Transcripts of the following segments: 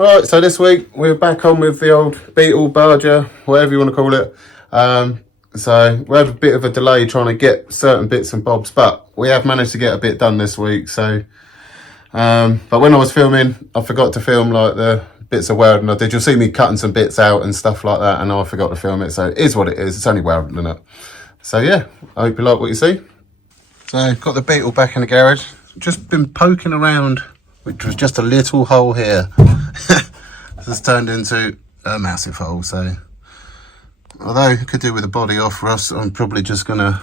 Right, so this week we're back on with the old Beetle, Baja, whatever you want to call it. So we had a bit of a delay trying to get certain bits and bobs, but we have managed to get a bit done this week. So, but when I was filming, I forgot to film like the bits of welding I did. You'll see me cutting some bits out and stuff like that, and I forgot to film it. So it is what it is. It's only welding, isn't it? So yeah, I hope you like what you see. So got the Beetle back in the garage. Just been poking around, which was just a little hole here. This has turned into a massive hole. So although I could do with the body off rust, I'm probably just gonna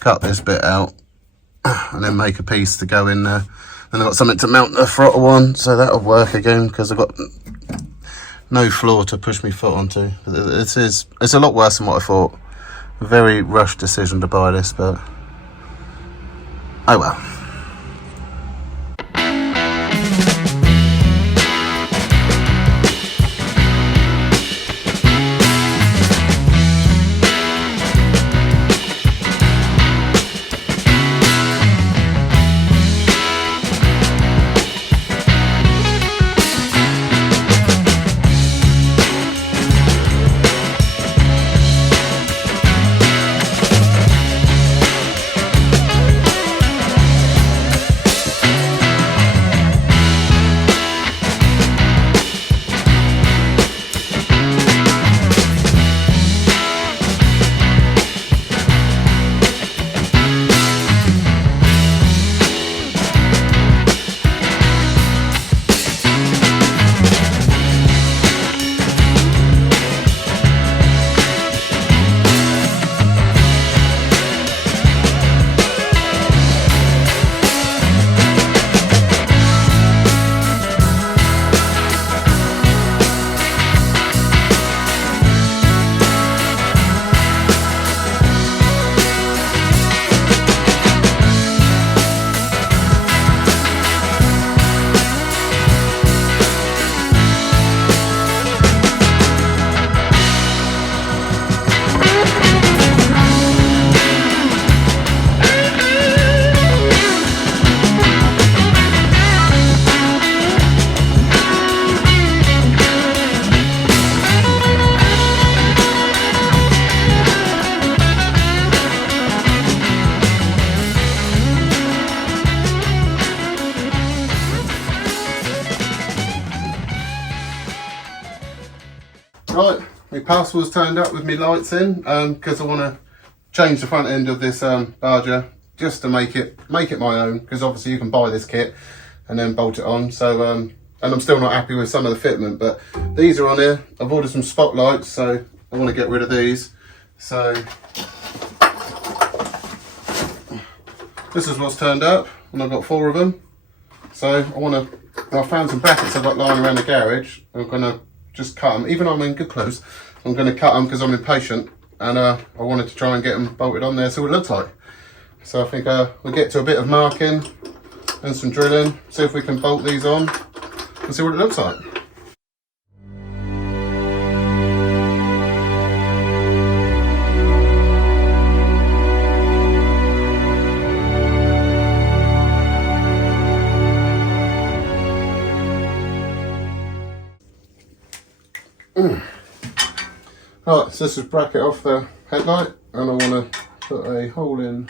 cut this bit out and then make a piece to go in there. Then I've got something to mount the throttle on, so that'll work again because I've got no floor to push my foot onto. It's a lot worse than what I thought. A very rushed decision to buy this, but oh well. Right, my parcel's turned up with my lights in because I want to change the front end of this Baja just to make it my own, because obviously you can buy this kit and then bolt it on. So and I'm still not happy with some of the fitment, but these are on here. I've ordered some spotlights, so I want to get rid of these. So this is what's turned up, and I've got 4 of them. So I found some brackets I've got lying around the garage. I'm gonna just cut them, even though I'm in good clothes. I'm going to cut them because I'm impatient, and I wanted to try and get them bolted on there, see what it looks like. So I think we'll get to a bit of marking and some drilling, see if we can bolt these on and see what it looks like. Right, so this is bracket off the headlight, and I want to put a hole in.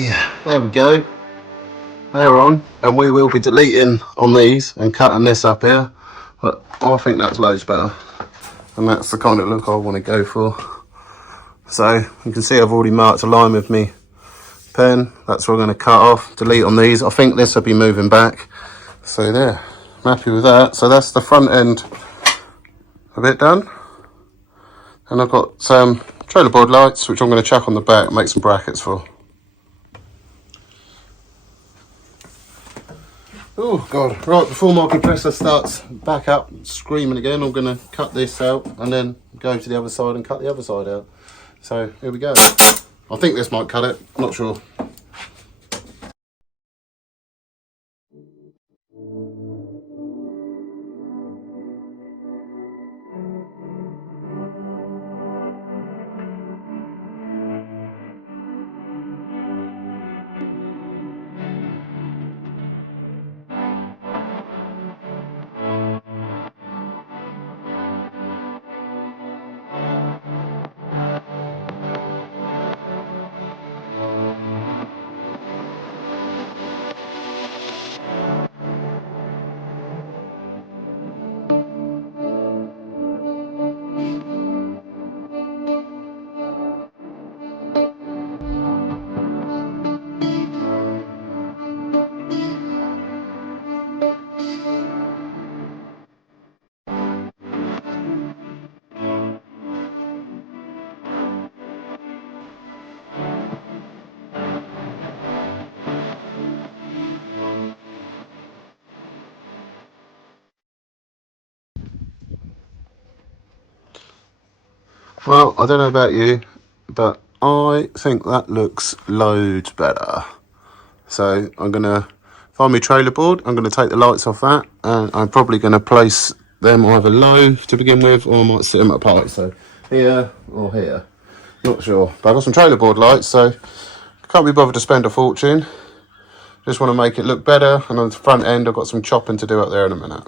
Okay, there we go. They're on, and we will be deleting on these and cutting this up here, but I think that's loads better, and that's the kind of look I want to go for. So you can see I've already marked a line with me pen. That's what I'm going to cut off, delete on these. I think this will be moving back, so there, I'm happy with that. So that's the front end a bit done, and I've got some trailer board lights which I'm going to chuck on the back and make some brackets for. Oh god, right, before my compressor starts back up screaming again, I'm going to cut this out and then go to the other side and cut the other side out. So here we go. I think this might cut it, not sure. Well, I don't know about you, but I think that looks loads better. So I'm going to find my trailer board, I'm going to take the lights off that, and I'm probably going to place them either low to begin with, or I might sit them apart, so here or here, not sure. But I've got some trailer board lights, so can't be bothered to spend a fortune. Just want to make it look better, and on the front end I've got some chopping to do up there in a minute.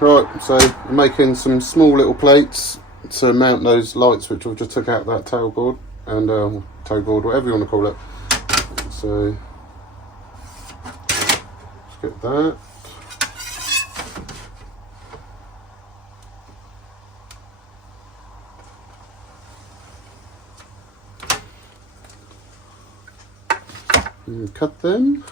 Right, so I'm making some small little plates to mount those lights which I just took out that tail board, and toe board, whatever you want to call it. So let's get that. And cut them.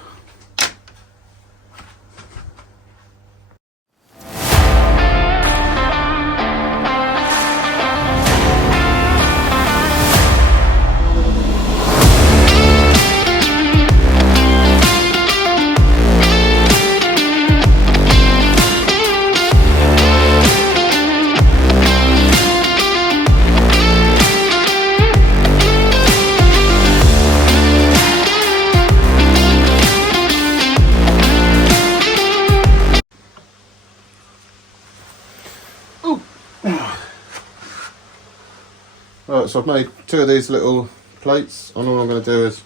Right, so I've made two of these little plates, and all I'm going to do is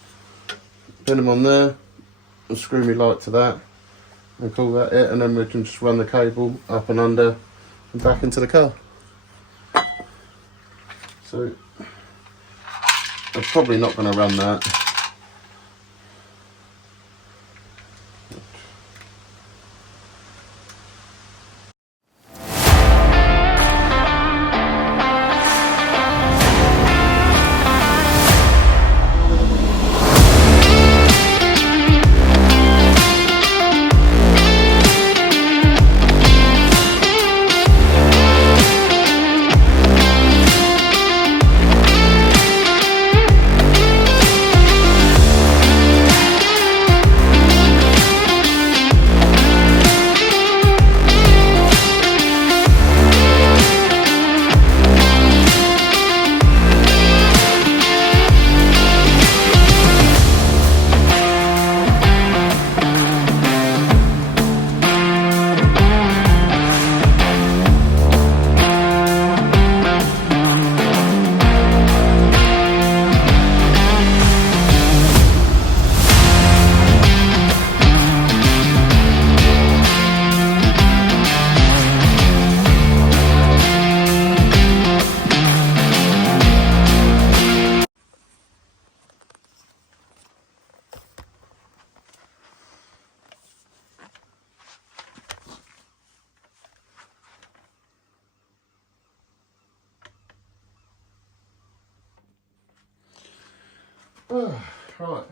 pin them on there and screw my light to that and call that it, and then we can just run the cable up and under and back into the car. So I'm probably not going to run that. Right.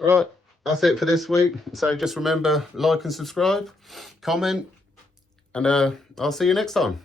Right, that's it for this week. So just remember, like and subscribe, comment, and I'll see you next time.